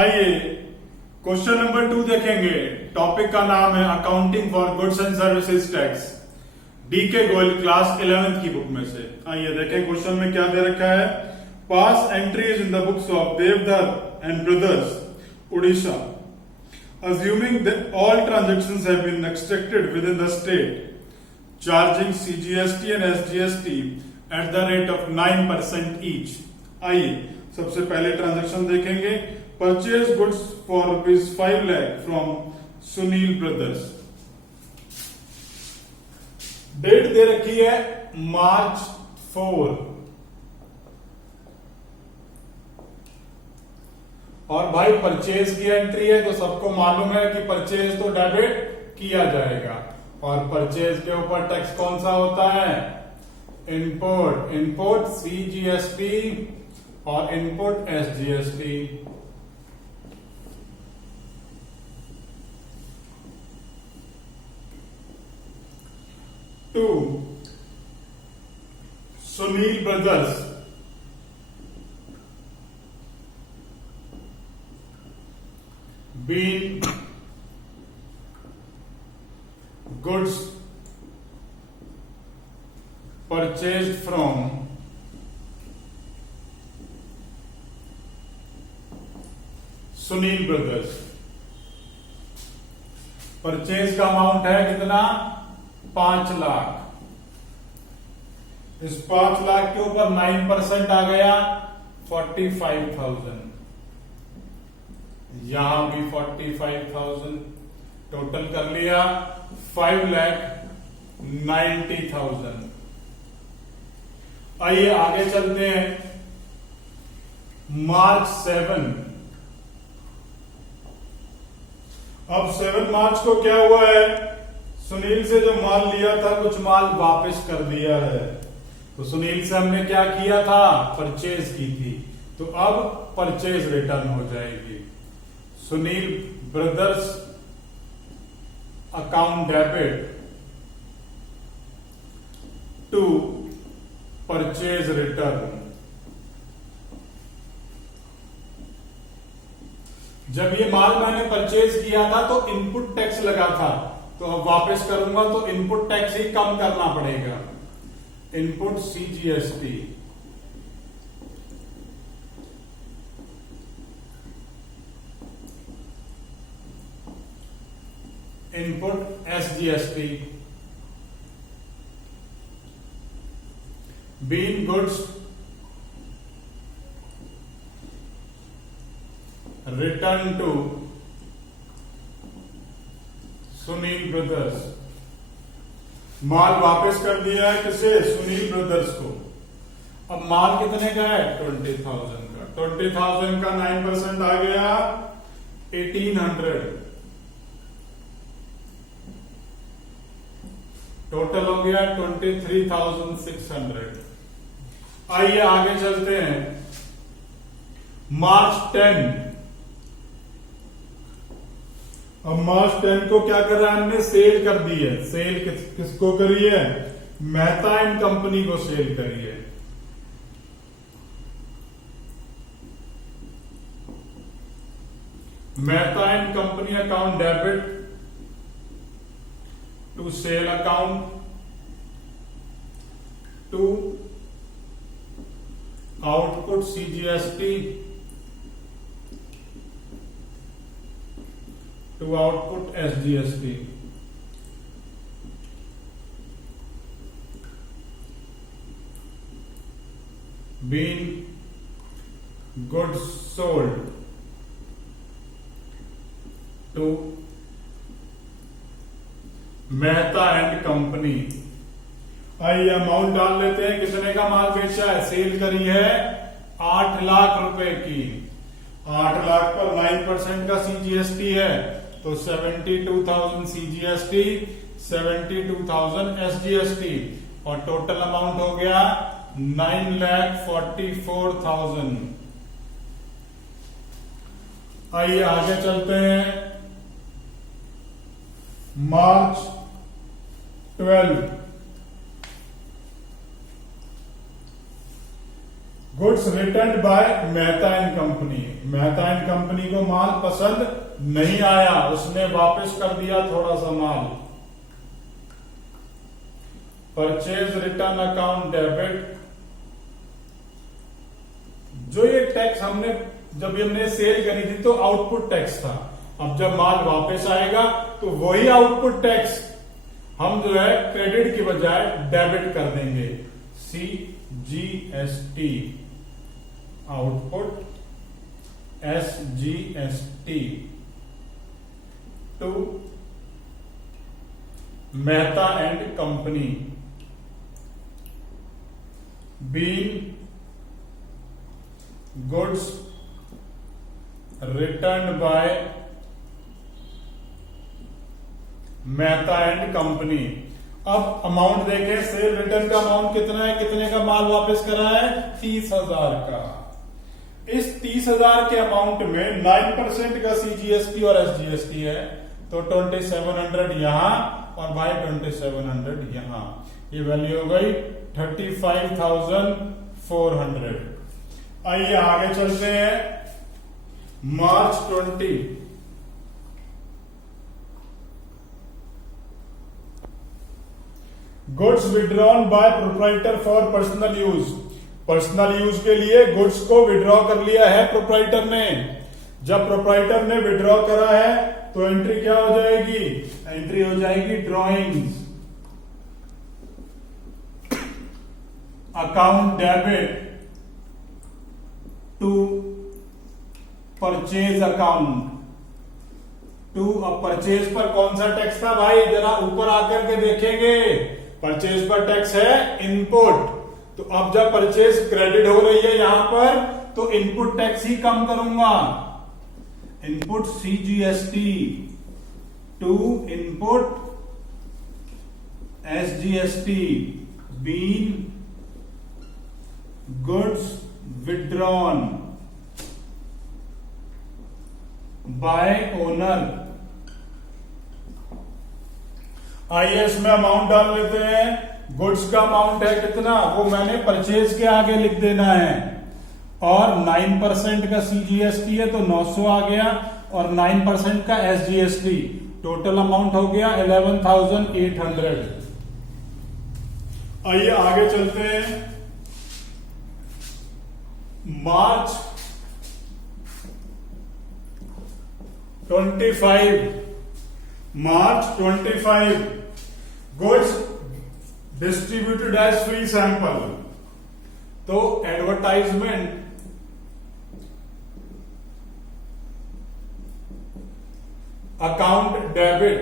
आइए question number 2 देखेंगे। Topic का नाम है accounting for goods and services tax, D के गोयल क्लास 11th की बुक में से। आइए देखें क्वेश्चन में क्या दे रखा है। Pass entries in the books of Deodhar and brothers Orissa, assuming that all transactions have been extracted within the state, charging CGST and SGST at the rate of 9% each। आइए सबसे पहले ट्रांजैक्शन देखेंगे। Purchase goods for ₹5 lakh from Sunil brothers. Date दे रखी है March 4 और भाई purchase की एंट्री है तो सबको मालूम है कि परचेज तो डेबिट किया जाएगा और परचेज के ऊपर टैक्स कौन सा होता है? इनपुट CGST और input SGST। To Sunil brothers, being goods purchased from Sunil brothers. Purchase का अमाउंट है कितना? 5 लाख। इस 5 लाख के ऊपर 9% आ गया 45,000, यहां भी 45,000, टोटल कर लिया 5,90,000। आइए आगे चलते हैं। March 7, अब 7 मार्च को क्या हुआ है? सुनील से जो माल लिया था कुछ माल वापस कर दिया है। तो सुनील से हमने क्या किया था? परचेज की थी, तो अब परचेज रिटर्न हो जाएगी। Sunil brothers account debit to purchase return. जब ये माल मैंने परचेज किया था तो इनपुट टैक्स लगा था, तो अब वापस करूंगा तो इनपुट टैक्स ही कम करना पड़ेगा। Input CGST input SGST। being goods return to Sunil brothers. माल वापस कर दिया है किसे? सुनील ब्रदर्स को। अब माल कितने का है? 20,000 का। 20,000 का 9% आ गया 1,800, टोटल हो गया 23,600। आइए आगे चलते हैं। March 10, अब March 10 को क्या कर रहा है? हमने सेल कर दी है। सेल किसको करी है? मेहता एंड कंपनी को सेल करी है। Mehta and company account debit to sale account to output CGST to output SGST। being goods sold to Mehta and company. आइए अमाउंट डाल लेते हैं। कितने का माल बेचा है? सेल करी है 8 लाख रुपए की। 8 लाख पर 9% का CGST है तो 72,000 CGST, 72,000 SGST और टोटल अमाउंट हो गया 9,44,000। आइए आगे चलते हैं। March 12, goods return by Mehta and company. Mehta and company को माल पसंद नहीं आया, उसने वापस कर दिया थोड़ा सा माल। Purchase return account debit. जो ये टैक्स हमने सेल करी थी तो आउटपुट टैक्स था। अब जब माल वापस आएगा तो वही आउटपुट टैक्स हम जो है क्रेडिट की बजाय डेबिट कर देंगे। CGST output SGST to Mehta and company being goods return by Mehta and company. अब अमाउंट देखें, सेल रिटर्न का अमाउंट कितना है, कितने का माल वापस करा है, 30,000 का। इस 30,000 के अमाउंट में 9% का CGST और SGST है, तो 2700 यहां और बाय 2700 यहां। ये वैल्यू हो गई 35,400। आइए आगे चलते हैं। मार्च 20 goods withdrawn bye proprietor for personal use. Personal use के लिए गुड्स को विड्रॉ कर लिया है प्रोप्राइटर ने। जब प्रोप्राइटर ने विड्रॉ करा है तो एंट्री क्या हो जाएगी, एंट्री हो जाएगी drawings account debit to purchase account to. अब परचेज पर कौन सा टैक्स था भाई, जरा ऊपर आकर के देखेंगे। परचेज पर टैक्स है इनपुट, तो अब जब परचेज क्रेडिट हो रही है यहां पर तो इनपुट टैक्स ही कम करूंगा। Input CGST to input SGST being goods withdrawn by owner. आइए इसमें अमाउंट डाल लेते हैं। गुड्स का अमाउंट है कितना, वो मैंने परचेज के आगे लिख देना है, और 9% का CGST है तो 900 आ गया, और 9% का SGST। टोटल अमाउंट हो गया 11,800। आइए आगे चलते हैं। March 25 goods distributed as free sample. तो एडवर्टाइजमेंट अकाउंट डेबिट,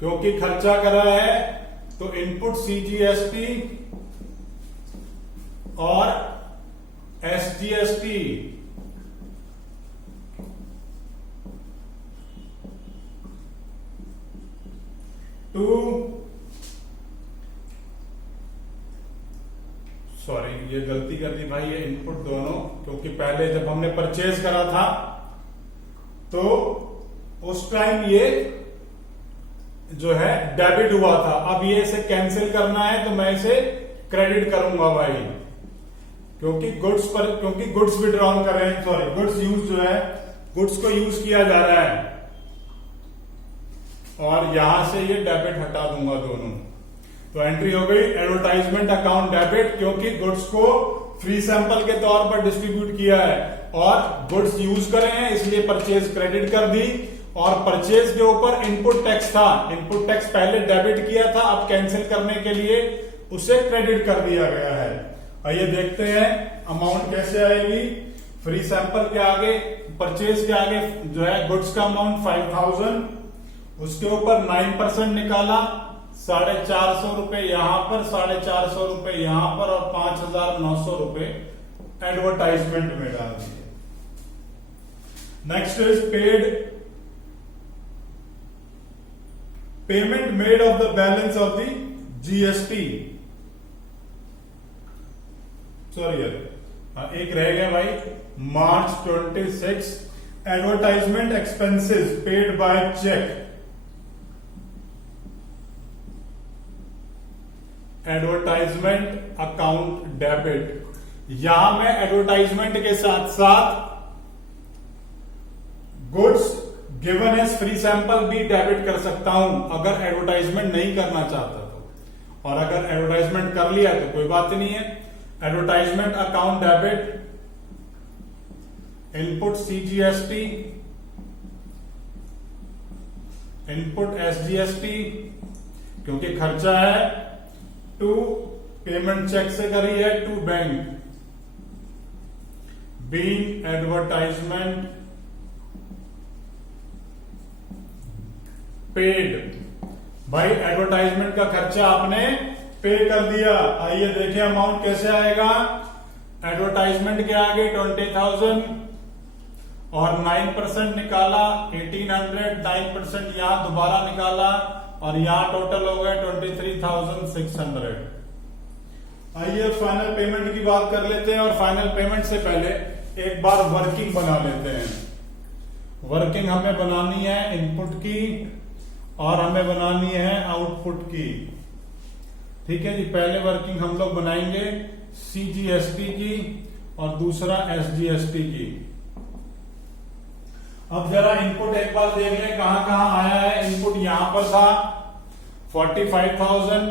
क्योंकि खर्चा करा है तो इनपुट CGST और SGST टू, सॉरी ये गलती कर दी भाई, ये इनपुट दोनों, क्योंकि पहले जब हमने परचेज करा था तो उस टाइम ये जो है डेबिट हुआ था। अब ये इसे कैंसिल करना है तो मैं इसे क्रेडिट करूंगा भाई, क्योंकि गुड्स विड्रॉन कर रहे हैं, सॉरी गुड्स यूज जो है, गुड्स को यूज किया जा रहा है, और यहां से ये डेबिट हटा दूंगा दोनों। तो एंट्री हो गई एडवर्टाइजमेंट अकाउंट डेबिट, क्योंकि गुड्स को फ्री सैंपल के तौर पर डिस्ट्रीब्यूट किया है और गुड्स यूज करे हैं, इसलिए परचेज क्रेडिट कर दी। और परचेज के ऊपर इनपुट टैक्स था, इनपुट टैक्स पहले डेबिट किया था, अब कैंसिल करने के लिए उसे क्रेडिट कर दिया गया है। आइए देखते हैं अमाउंट कैसे आएगी। फ्री सैंपल के आगे, परचेज के आगे जो है गुड्स का अमाउंट 5,000, उसके ऊपर 9% निकाला, 450 रुपए यहां पर, 450 रुपए यहां पर, और 5,900 रुपए एडवर्टाइजमेंट में डाल दिए। Next is payment made of the balance of the GST। Sorry यार, एक रह गया भाई। March 26 advertisement expenses paid by cheque advertisement account debit. यहां मैं एडवर्टाइजमेंट के साथ साथ goods given as free sample भी डेबिट कर सकता हूं अगर एडवर्टाइजमेंट नहीं करना चाहता तो, और अगर एडवर्टाइजमेंट कर लिया तो कोई बात नहीं है। Advertisement account debit, input CGST, input SGST, क्योंकि खर्चा है टू पेमेंट चेक से करी है to bank, being advertisement paid. भाई एडवर्टाइजमेंट का खर्चा आपने पे कर दिया। आइए देखें अमाउंट कैसे आएगा। एडवर्टाइजमेंट के आगे 20,000 और 9% निकाला 1800, 9% यहां दोबारा निकाला और यहां टोटल हो गए 23,600। आइए फाइनल पेमेंट की बात कर लेते हैं, और फाइनल पेमेंट से पहले एक बार वर्किंग बना लेते हैं। वर्किंग हमें बनानी है इनपुट की और हमें बनानी है आउटपुट की। ठीक है जी, पहले वर्किंग हम लोग बनाएंगे सीजीएसटी की और दूसरा एसजीएसटी की। अब जरा इनपुट एक बार देख लें कहां कहां आया है। इनपुट यहां पर था 45,000,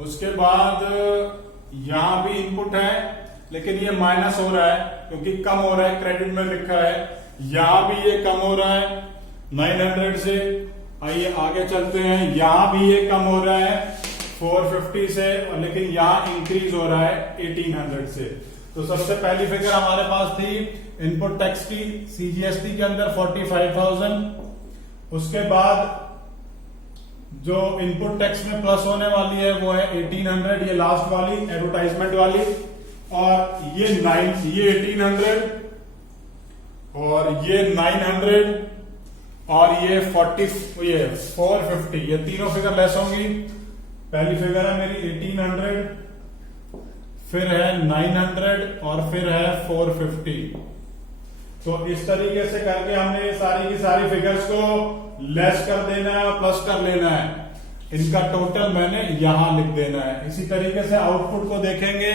उसके बाद यहां भी इनपुट है लेकिन ये माइनस हो रहा है क्योंकि कम हो रहा है, क्रेडिट में लिखा है। यहां भी ये कम हो रहा है 900 से। आइए आगे चलते हैं, यहां भी ये कम हो रहा है 450 से, और लेकिन यहां इंक्रीज हो रहा है 1800 से। तो सबसे पहली फिगर हमारे पास थी इनपुट टैक्स की सीजीएसटी के अंदर 45,000। उसके बाद जो इनपुट टैक्स में प्लस होने वाली है वो है 1800, ये लास्ट वाली एडवर्टाइजमेंट वाली, और ये 1800 और ये 900 और ये 450, ये तीनों फिगर लेस होंगी। पहली फिगर है मेरी 1800, फिर है 900 और फिर है 450। तो इस तरीके से करके हमने सारी की सारी फिगर्स को लेस कर देना है और प्लस कर लेना है। इनका टोटल मैंने यहां लिख देना है। इसी तरीके से आउटपुट को देखेंगे।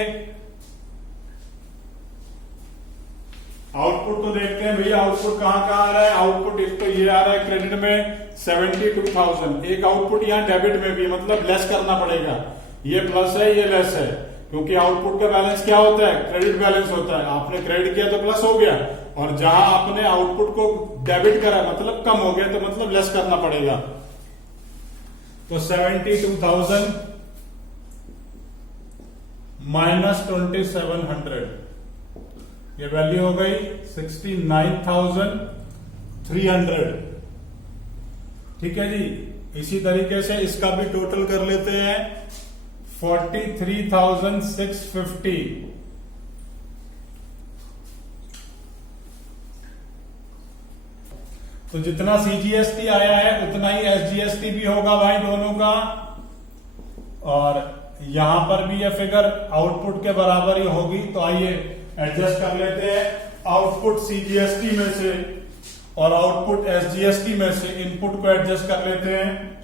आउटपुट को देखते हैं भैया, आउटपुट कहां कहां आ रहा है। आउटपुट एक तो ये आ रहा है क्रेडिट में 72,000, एक आउटपुट यहां डेबिट में भी, मतलब लेस करना पड़ेगा। ये प्लस है ये लेस है, क्योंकि आउटपुट का बैलेंस क्या होता है, क्रेडिट बैलेंस होता है। आपने क्रेडिट किया तो प्लस हो गया, और जहां आपने आउटपुट को डेबिट करा मतलब कम हो गया, तो मतलब लेस करना पड़ेगा। तो 72,000 माइनस 2,700, ये वैल्यू हो गई 69,300। ठीक है जी, इसी तरीके से इसका भी टोटल कर लेते हैं 43,650। तो जितना सीजीएसटी आया है उतना ही एसजीएसटी भी होगा भाई दोनों का, और यहां पर भी ये फिगर आउटपुट के बराबर ही होगी। तो आइए एडजस्ट कर लेते हैं। आउटपुट सीजीएसटी में से और आउटपुट एसजीएसटी में से इनपुट को एडजस्ट कर लेते हैं।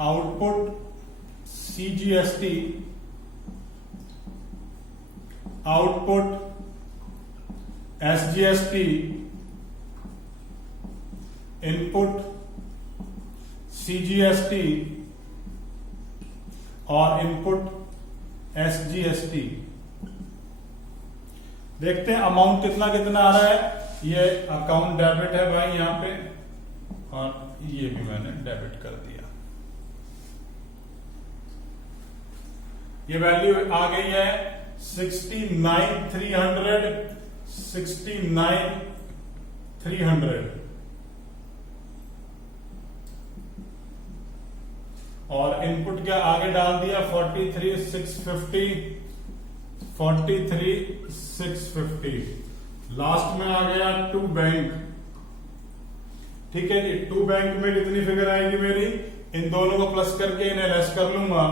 Output CGST, output SGST, input CGST और इनपुट एसजीएसटी। देखते हैं अमाउंट कितना कितना आ रहा है। ये अकाउंट डेबिट है भाई यहां पे, और ये भी मैंने डेबिट कर दिया। ये वैल्यू आ गई है 69,300, 69,300, और इनपुट के आगे डाल दिया 43,650, 43,650। लास्ट में आ गया टू बैंक। ठीक है जी, टू बैंक में कितनी फिगर आएगी मेरी, इन दोनों को प्लस करके इन्हें लेस कर लूंगा,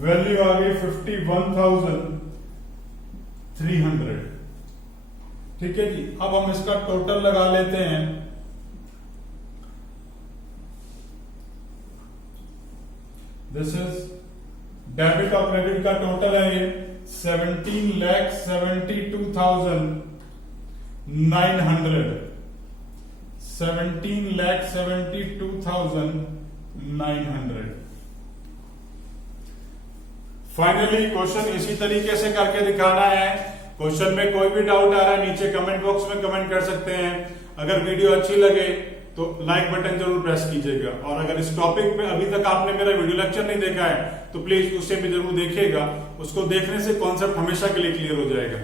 वैल्यू आ गई 51,300। ठीक है जी, अब हम इसका टोटल लगा लेते हैं। This is डेबिट और क्रेडिट का टोटल है ये 17,72,900 17,72,900। फाइनली क्वेश्चन इसी तरीके से करके दिखाना है। क्वेश्चन में कोई भी डाउट आ रहा है नीचे कमेंट बॉक्स में कमेंट कर सकते हैं। अगर वीडियो अच्छी लगे तो लाइक बटन जरूर प्रेस कीजिएगा, और अगर इस टॉपिक पे अभी तक आपने मेरा वीडियो लेक्चर नहीं देखा है तो प्लीज उसे भी जरूर देखिएगा। उसको देखने से कॉन्सेप्ट हमेशा के लिए क्लियर हो जाएगा।